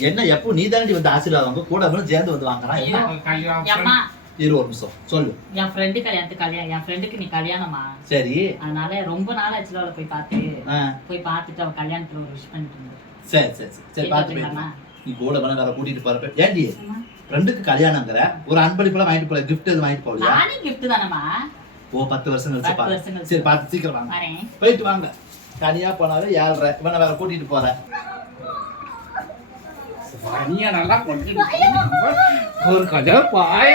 என்ன? எப்போ நீ தாண்டி வந்து ஆசீர்வாதம்? கூட சேர்ந்து வந்து வாங்குறான் இரு ஒரு நிமிஷம். சொல்லு. என் ஃப்ரெண்டு கல்யாணத்துக்கு கல்யாணம் என் ஃப்ரெண்டுக்கு நீ கல்யாணமா? சரி. அதனால ரொம்ப நாள் ஆச்சுல அவளை போய் பார்த்து. போய் பார்த்துட்டு அவ கல்யாணத்துல ஒரு விஷ் பண்ணிட்டு இருந்தேன் சரி சரி சரி. சரி பார்த்து நீ கூட வேற கூட்டிட்டு போறப்ப. ஏண்டி? ஃப்ரெண்டுக்கு கல்யாணங்கிற ஒரு அன்பளிப்புலாம் வாங்கிட்டு போல gift எதுவும் வாங்கிட்டு போகலையா? gift தானம்மா. ஓ பத்து வருஷம் கழிச்சு பத்து பாரு. வருஷம் கழிச்சு. சரி பார்த்து சீக்கிரம் வாங்க. வரேன். போயிட்டு வாங்க. தனியா போனாவே ஏழ்ரை. இவனை வேற கூட்டிட்டு போறேன் பனியை நல்லா. ஒரு பாய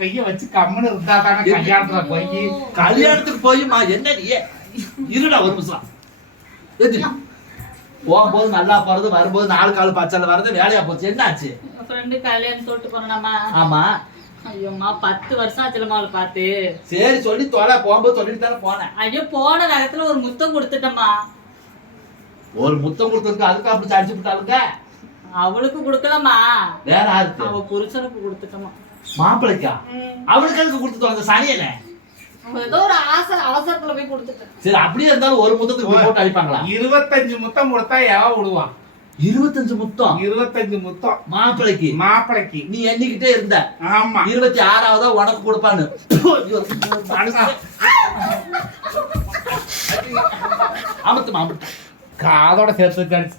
கைய வச்சு கம்முன்னு இருந்தா தானே கல்யாணத்துல போய் கல்யாணத்துக்கு போயுமா? என்ன நீ? இருடா ஒரு நிமிஷம். போகும்போது நல்லா போறது வரும்போது நாலு கால் பச்சால வர்றது வேலையா போச்சு. என்னாச்சு? ஃப்ரெண்டு கல்யாணம் சொல்லிட்டு போனோம்மா ஆமா. ஐயோம்மா பத்து வருஷம் ஆச்சுலம்மா அவளை பார்த்து. சரி சொல்லி தொலை போகும்போது சொல்லிட்டு தானே போனேன். ஐயோ போன நேரத்துல ஒரு முத்தம் கொடுத்துட்டம்மா. ஒரு முத்தம் கொடுத்ததுக்கு அதுக்கு அப்படி அடிச்சு விட்டாளுங்க? அவளுக்கு கொடுக்கலம்மா. வேற யாருக்கு? அவ புருஷனுக்கு கொடுத்துட்டோமா மாப்பிளைக்கா? அவளுக்கு அதுக்கு கொடுத்து அந்த சனியன ஏதோ ஒரு ஆசை அவசரத்துல போய் கொடுத்துட்டேன். சரி அப்படியே இருந்தாலும் ஒரு முத்தத்துக்கு போட்டு அடிப்பாங்களா? இருபத்தஞ்சு முத்தம் கொடுத்தா எவ விடுவான் இருபத்தஞ்சு முத்தம். இருபத்தஞ்சு முத்தம். மாப்பிளைக்கு. மாப்பிளைக்கு. நீ எண்ணிக்கிட்டே இருந்த. ஆமா. இருபத்தி ஆறாவதா உனக்கு கொடுப்பான்னு. அமத்து மாம்பிட்டு காதோட சேர்த்து கடிச்சு